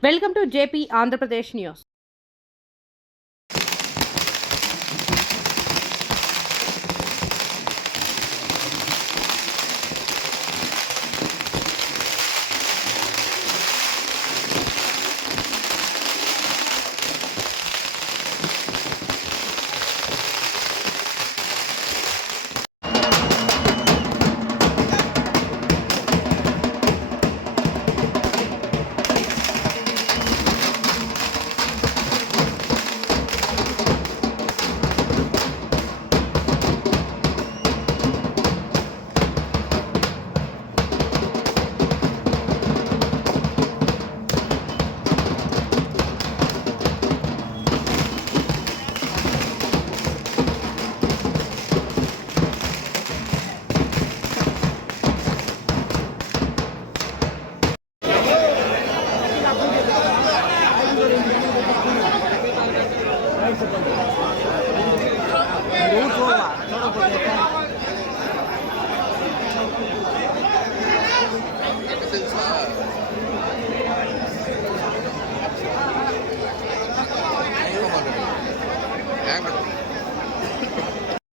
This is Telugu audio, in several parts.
Welcome to JP Andhra Pradesh News.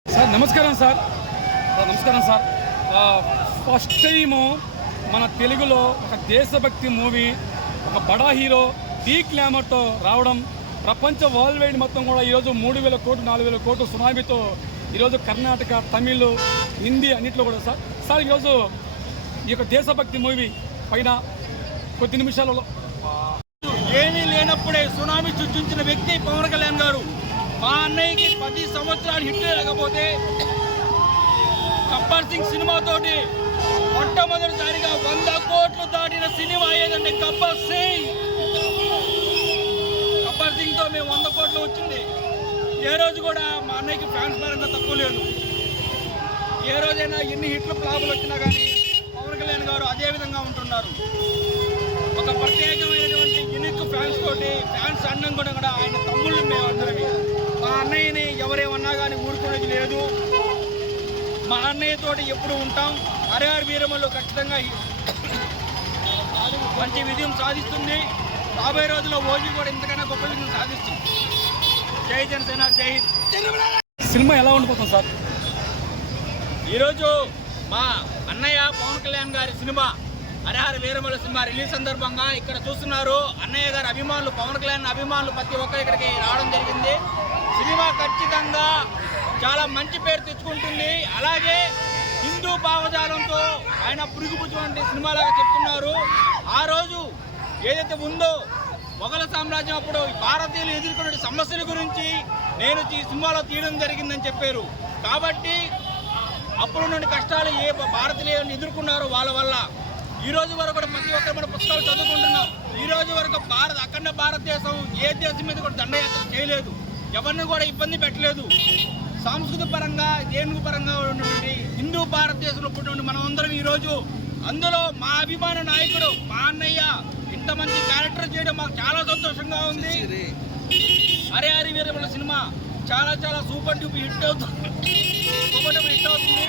Sir నమస్కారం సార్. నమస్కారం సార్. ఆ, ఫస్ట్ టైము మన తెలుగులో ఒక దేశభక్తి మూవీ ఒక బడా హీరో డీ క్లామర్తో రావడం ప్రపంచ వరల్డ్ వైడ్ మొత్తం కూడా ఈరోజు మూడు వేల కోట్లు నాలుగు వేల కోట్లు సునామీతో ఈరోజు కర్ణాటక తమిళ్ హిందీ అన్నింటిలో కూడా సార్. సార్ ఈరోజు ఈ యొక్క దేశభక్తి మూవీ పైన కొద్ది నిమిషాలలో ఏమీ లేనప్పుడే సునామీ సృష్టించిన వ్యక్తి పవన్ కళ్యాణ్ గారు. మా అన్నయ్యకి పది సంవత్సరాలు హిట్ లేకపోతే గబ్బర్ సింగ్ సినిమాతోటి మొట్టమొదటిసారిగా వంద కోట్లు దాటిన సినిమా ఏదంటే గబ్బర్ సింగ్. గబ్బర్ మేము వంద కోట్లు వచ్చింది. ఏ రోజు కూడా మా అన్నయ్యకి ఫ్యాన్స్ పరంగా తక్కువ లేదు. ఏ రోజైనా ఎన్ని హిట్లు ఫ్లాపులు వచ్చినా కానీ పవన్ కళ్యాణ్ గారు అదే విధంగా ఉంటున్నారు. ఒక ప్రత్యేకమైనటువంటి యునిక్ ఫ్యాన్స్ తోటి ఫ్యాన్స్ అన్నం కూడా కూడా ఆయన తమ్ముళ్ళు మేము మా అన్నయ్యని ఎవరేమన్నా కానీ ఊరుకునేది లేదు. మా అన్నయ్య తోటి ఎప్పుడు ఉంటాం. హరిహర వీరమల్లు ఖచ్చితంగా మంచి విజయం సాధిస్తుంది. రాబోయే రోజుల్లో ఓజీ కూడా ఇంతకన్నా గొప్ప విజయం సాధిస్తుంది. జై జనసేన జై సినిమా ఎలా ఉండిపోతుంది సార్? ఈరోజు మా అన్నయ్య పవన్ కళ్యాణ్ గారి cinema Harihara Veeramalla cinema release సందర్భంగా ఇక్కడ చూస్తున్నారు. అన్నయ్య గారి అభిమానులు పవన్ కళ్యాణ్ అభిమానులు ప్రతి ఒక్కరు ఇక్కడికి రావడం జరిగింది. సినిమా ఖచ్చితంగా చాలా మంచి పేరు తెచ్చుకుంటుంది. అలాగే హిందూ భావజాలంతో ఆయన పురుగుపుచ్చువంటి సినిమాలాగా చెప్తున్నారు. ఆ రోజు ఏదైతే ఉందో మొఘల సామ్రాజ్యం అప్పుడు భారతీయులు ఎదుర్కొనే సమస్యల గురించి నేను ఈ సినిమాలో తీయడం జరిగిందని చెప్పారు. కాబట్టి అప్పుడు నుండి కష్టాలు ఏ భారతీయులు ఎదుర్కొన్నారో వాళ్ళ వల్ల. ఈ రోజు వరకు కూడా ప్రతి ఒక్కరు మన పుస్తకాలు చదువుకుంటున్నాం. ఈ రోజు వరకు భారత అఖండ భారతదేశం ఏ దేశం మీద కూడా దండయాత్ర చేయలేదు. ఎవరిని కూడా ఇబ్బంది పెట్టలేదు. సాంస్కృతిక పరంగా దేనికి పరంగా ఉన్నటువంటి హిందూ భారతదేశంలో పుట్టినటువంటి మనం అందరం ఈరోజు అందులో మా అభిమాన నాయకుడు మా అన్నయ్య ఇంత మంచి క్యారెక్టర్ చేయడం మాకు చాలా సంతోషంగా ఉంది. హరే హరి వీరముల సినిమా చాలా చాలా సూపర్ డూపర్ హిట్ అవుతుంది. సూపర్ డూపర్ హిట్ అవుతుంది.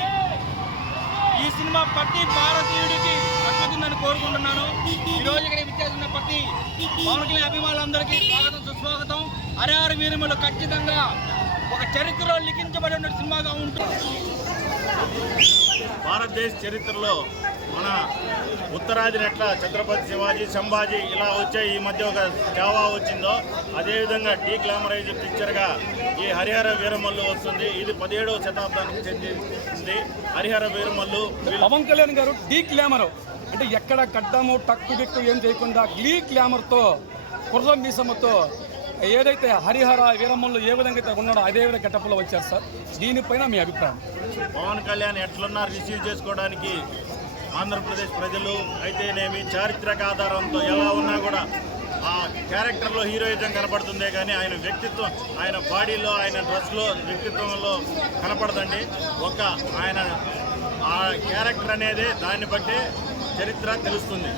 ఈ సినిమా ప్రతి భారతీయుడికి దక్కుతుందని కోరుకుంటున్నాను. ఈ రోజు ఇక్కడ విచ్చేసిన ప్రతి పవన్ కళ్యాణ్ అభిమానులందరికీ స్వాగతం సుస్వాగతం. హరే హరి వీరములు ఖచ్చితంగా ఒక చరిత్రలో లిఖించబడిన సినిమాగా ఉంటుంది. భారతదేశ చరిత్రలో మన ఉత్తరాది నెట్ల ఛత్రపతి శివాజీ సంభాజీ ఇలా వచ్చే ఈ మధ్య ఒక జావా వచ్చిందో అదేవిధంగా డీ గ్లామరైజ్ పిక్చర్గా ఈ హరిహర వీరమల్లు వస్తుంది. ఇది పదిహేడవ శతాబ్దానికి చెందింది. హరిహర వీరమల్లు పవన్ కళ్యాణ్ గారు డీ గ్లామర్ అంటే ఎక్కడ కడ్డము టక్కు దిక్కు ఏం చేయకుండా గ్లీ గ్లామర్తో కుర్రం మీసమ్మతో ఏదైతే హరిహర వీరమ్మల్లో ఏ విధంగా అయితే ఉన్నాడో అదే విధంగా గెటప్లో వచ్చారు సార్. దీనిపైన మీ అభిప్రాయం? పవన్ కళ్యాణ్ ఎట్లున్నారు రిసీవ్ చేసుకోవడానికి ఆంధ్రప్రదేశ్ ప్రజలు అయితేనేమి చారిత్రక ఆధారంతో ఎలా ఉన్నా కూడా ఆ క్యారెక్టర్లో హీరోయిజం కనపడుతుందే కానీ ఆయన వ్యక్తిత్వం ఆయన బాడీలో ఆయన డ్రెస్లో వ్యక్తిత్వంలో కనపడదండి. ఒక ఆయన ఆ క్యారెక్టర్ అనేది దాన్ని బట్టి చరిత్ర తెలుస్తుంది.